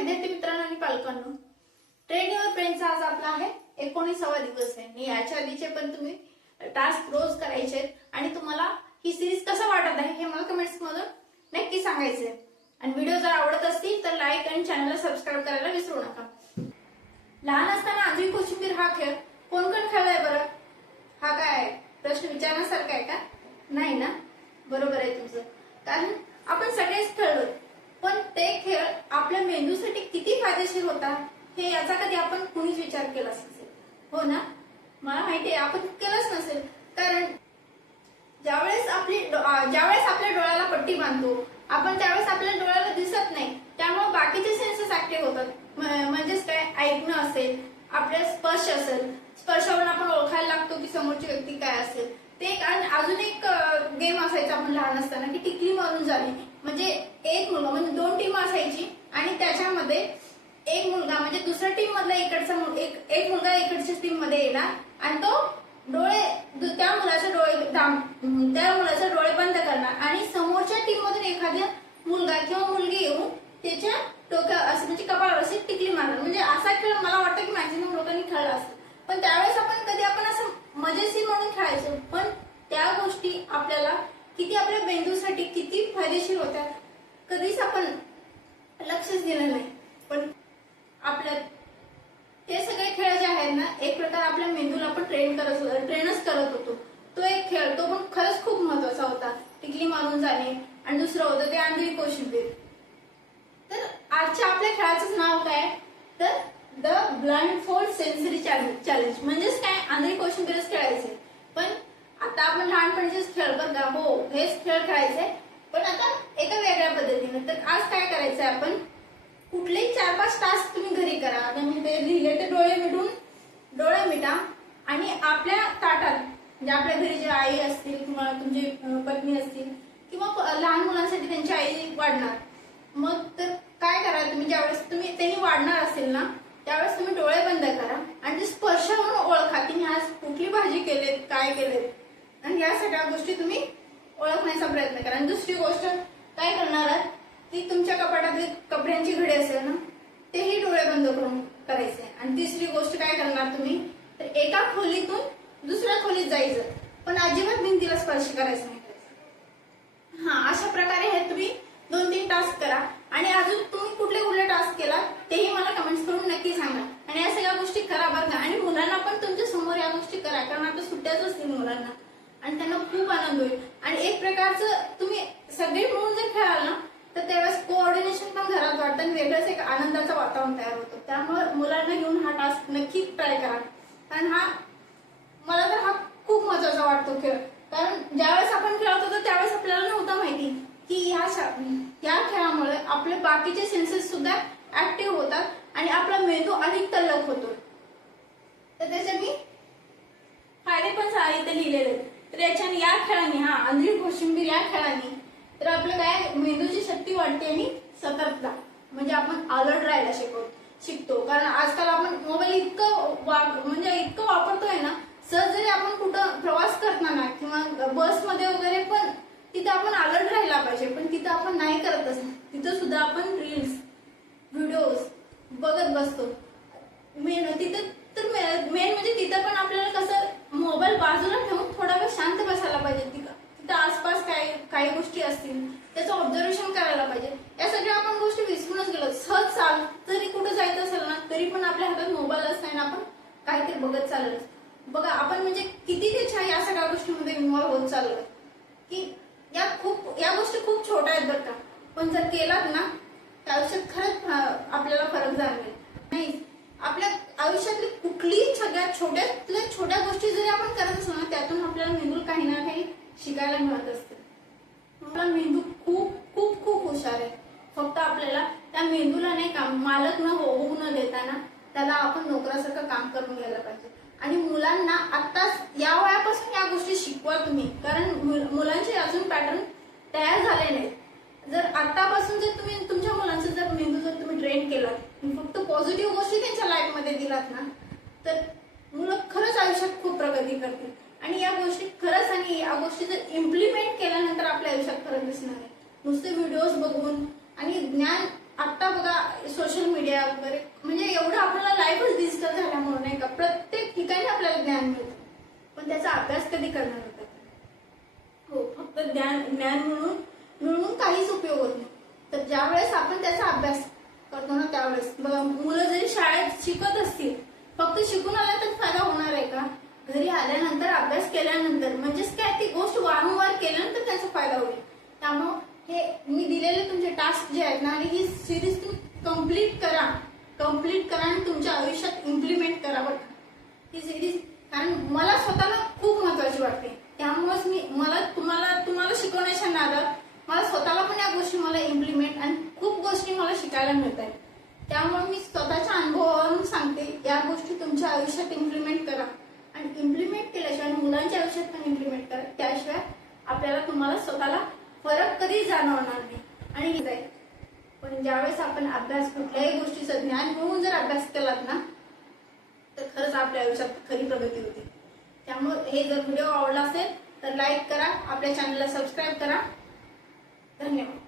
विद्यार्थी मित्रांनो आणि पालकांनो, ट्रेन युअर ब्रेनचा आज आपला आहे 19वा दिवस आहे आणि याच्या आधीचे पण तुम्ही टास्क रोज करायचे आणि तुम्हाला ही सिरीज कसं वाटत आहे हे मला कमेंट्स मधून नक्की सांगायचंय। आणि व्हिडिओ जर आवडत असतील तर लाईक आणि चॅनलला सबस्क्राईब करायला विसरू नका। लहान असताना आंधळी कोशिंबीर हा खेळ कोण कोण खेळलाय बरं? हा काय प्रश्न विचारण्यासारखा आहे का? नाही ना? बरोबर आहे तुमचं, कारण आपण सगळेच खेळलो, पण ते खेळ आपल्या मेंदूसाठी किती फायदेशीर होता हे याचा कधी आपण कुणीच विचार केलाच नसेल, हो ना? मला माहिती आहे आपण केलंच नसेल, कारण ज्यावेळेस आपल्या डोळ्याला पट्टी बांधतो आपण त्यावेळेस आपल्या डोळ्याला दिसत नाही, त्यामुळे बाकीचे सेन्सेस ऍक्टिव्ह होतात। म्हणजेच काय, ऐकणं असेल, आपल्या स्पर्श असेल, स्पर्शावरून आपण ओळखायला लागतो की समोरची व्यक्ती काय असेल। ते एक अजून एक गेम असायचा आपण लहान असताना की टिकली मारून झाली, म्हणजे एक मुलगा म्हणजे दोन टीम असायची आणि त्याच्यामध्ये एक मुलगा म्हणजे दुसऱ्या टीम मधला एक मुलगा इकडच्या टीम मध्ये येणार आणि तो त्या मुलाचे डोळे बंद करणार आणि समोरच्या टीम मधून एखाद्या मुलगा किंवा मुलगी येऊन त्याच्या डोक्यावर असं म्हणजे कपाळावर अशी टिकली मारणार। म्हणजे असा खेळ मला वाटतं की मॅक्झिमम लोकांनी खेळला असेल, पण त्यावेळेस आपण असं मजेशीर म्हणून खेळायचो, पण त्या गोष्टी आपल्याला किती आपल्या मेंदूसाठी किती फायदेशीर होत्या कधीच आपण लक्षच दिलं नाही। पण आपल्या ते सगळे खेळ जे आहेत ना, एक प्रकार आपल्या मेंदूला आपण ट्रेनच करत होतो। तो एक खेळ तो पण खरंच खूप महत्वाचा होता, टिकली मारून जाणे, आणि दुसरं होतं ते आंधळी कोशिंबीर। तर आजच्या आपल्या खेळाचं नाव काय तर द ब्लाइंडफोल्ड सेन्सरी चॅलेंज। म्हणजेच काय, आंधळी कोशिंबीरच खेळायचे, पण आता आपण लहानपणीचेच खेळ बरं का, हो हेच खेळ खेळायचे, पण आता एका वेगळ्या पद्धतीने। तर आज काय करायचंय, आपण कुठलेही 4-5 टास्क तुम्ही घरी करा। आता मी ते लिहिले, ते डोळे मिटा आणि आपल्या ताटात म्हणजे आपल्या घरी जे आई असतील किंवा तुमची पत्नी असतील किंवा लहान मुलांसाठी त्यांची आई वाढणार, मग तर काय करा तुम्ही, ज्यावेळेस त्यांनी वाढणार असेल ना त्यावेळेस तुम्ही डोळे बंद करा आणि स्पर्शावरून ओळखा की आज कुठली भाजी केलेत, काय केलेत, आणि या सगळ्या गोष्टी तुम्ही ओळखण्याचा प्रयत्न करा। आणि दुसरी गोष्ट काय करणार आहात ती तुमच्या कपाटातली कपड्यांची घडी असेल ना तेही डोळे बंद करून करायचे। आणि तिसरी गोष्ट काय करणार तुम्ही तर एका खोलीतून दुसऱ्या खोलीत जायचं, पण अजिबात भिंतीला स्पर्श करायचा नाही। अशा प्रकारे हे तुम्ही 2-3 टास्क करा आणि अजून तुम्ही कुठले टास्क केला तेही मला कमेंट्स करून नक्की सांगा। आणि या सगळ्या गोष्टी करा बरं का, आणि मुलांना पण तुमच्या समोर या गोष्टी करा, कारण आता सुट्ट्याच असतील मुलांना आणि त्यांना खूप आनंद होईल। आणि एक प्रकारचं तुम्ही सगळे मिळून जर खेळाल ना तर त्यावेळेस कोऑर्डिनेशन पण घरात वाटतं आणि वेगळंच एक आनंदाचं वातावरण तयार होतं। त्यामुळे मुलांना घेऊन हा टास्क नक्की ट्राय करा, कारण मला तर हा खूप महत्वाचा वाटतो खेळ। कारण ज्यावेळेस आपण खेळत होतो त्यावेळेस आपल्याला नव्हतं माहिती की या खेळामुळे आपले बाकीचे सेन्सेस सुद्धा ऍक्टिव्ह होतात आणि आपला मेंदू अधिक तल्लख होतो। तर त्याचे मी फायदे पण इथे लिहिलेले। तर याच्याने या खेळाने आंधळी कोशिंबीर या खेळाने तर आपलं काय, मेंदूची शक्ती वाढते आणि सतर्कता, म्हणजे आपण अलर्ट राहायला शिकतो। कारण आजकाल आपण मोबाईल इतकं वापरतोय ना, सहज जरी आपण कुठं प्रवास करताना किंवा बसमध्ये वगैरे पण तिथं आपण अलर्ट राहायला पाहिजे, पण तिथं आपण नाही करतच। तिथं सुद्धा आपण रील्स व्हिडिओज बघत बसतो। मेन म्हणजे तिथं पण आपल्याला कसं मोबाईल बाजूला ठेवून थोडा वेळ शांत बसायला पाहिजे। तिथं आसपास काही गोष्टी असतील त्याचं ऑब्झर्वेशन करायला पाहिजे। या सगळ्या आपण गोष्टी विसरूनच गेलो। सहज जरी कुठं जायचं असेल ना तरी पण आपल्या हातात मोबाईल असताना आपण काहीतरी बघत चाललो। बघा आपण म्हणजे किती त्याच्या या सगळ्या गोष्टीमध्ये इन्व्हॉल्व्ह होत चाललोय की या गोष्टी खूप छोट्या आहेत बरं का, पण जर केलात ना त्या आयुष्यात खरंच आपल्याला फरक जाणवेल। नाही, आपल्या आयुष्यातली कुठलीही सगळ्यात छोट्या गोष्टी जरी आपण करत असलो ना त्यातून आपल्याला मेंदू काही ना काही शिकायला मिळत असते। आपला मेंदू खूप खूप खूप हुशार आहे, फक्त आपल्याला त्या मेंदूला नाही का मालक होऊ न देताना त्याला आपण नोकरासारखं काम करून घ्यायला पाहिजे। आणि मुलांना आत्ताच या वयापासून या गोष्टी शिकवा तुम्ही, कारण मुलांचे अजून पॅटर्न तयार झाले नाहीत। जर आतापासून जर तुम्ही तुमच्या मुलांचा मेंदू जर तुम्ही ट्रेन केला, फक्त पॉझिटिव्ह गोष्टी त्यांच्या लाईफ मध्ये दिलात ना तर मुलं खरंच आयुष्यात खूप प्रगती करतील। आणि या गोष्टी खरंच, आणि या गोष्टी जर इम्प्लिमेंट केल्यानंतर आपल्या आयुष्यात फरक दिसणार आहे। नुसते व्हिडिओज बघून आणि ज्ञान, आता बघा सोशल मीडिया वगैरे म्हणजे एवढं आपल्याला लाईफच डिजिटल झाल्यामुळे नाही का प्रत्येक ठिकाणी आपल्याला ज्ञान मिळतं, पण त्याचा अभ्यास कधी करणार होता? हो, फक्त ज्ञान मिळून काहीच उपयोग होत नाही. तर ज्या वेळेस आपण त्याचा अभ्यास करतो ना त्यावेळेस बघा, मुलं जरी शाळेत शिकत असतील, फक्त शिकून आल्या तर फायदा होणार आहे का? घरी आल्यानंतर अभ्यास केल्यानंतर म्हणजेच काय ती गोष्ट वारंवार केल्यानंतर त्याचा फायदा होईल. त्यामुळं हे मी दिलेले तुमचे टास्क जे आहेत ना, आणि ही सिरीज तुम्ही कंप्लीट करा आणि तुमच्या आयुष्यात इम्प्लिमेंट करा बरं ही सिरीज, कारण मला स्वतःला खूप महत्वाची वाटते. त्यामुळेच मला तुम्हाला शिकवण्याच्या नादात मला स्वतःला पण या गोष्टी मला इम्प्लिमेंट आणि खूप गोष्टी मला शिकायला मिळत आहेत. त्यामुळे मी स्वतःच्या अनुभवावरून सांगते, या गोष्टी तुमच्या आयुष्यात इम्प्लिमेंट करा आणि इम्प्लिमेंट केल्याशिवाय मुलांच्या आयुष्यात पण इम्प्लिमेंट करा, त्याशिवाय तुम्हाला स्वतःला फरक कधी जाणवणार नाही. आणि पण ज्यावेळेस आपण अभ्यास कुठल्याही गोष्टीचं ज्ञान मिळवून जर अभ्यास केलात ना, तर खरंच आपल्या आयुष्यात खरी प्रगती होते. त्यामुळे हे जर व्हिडिओ आवडला असेल तर लाईक करा, आपल्या चॅनलला सबस्क्राईब करा. धन्यवाद.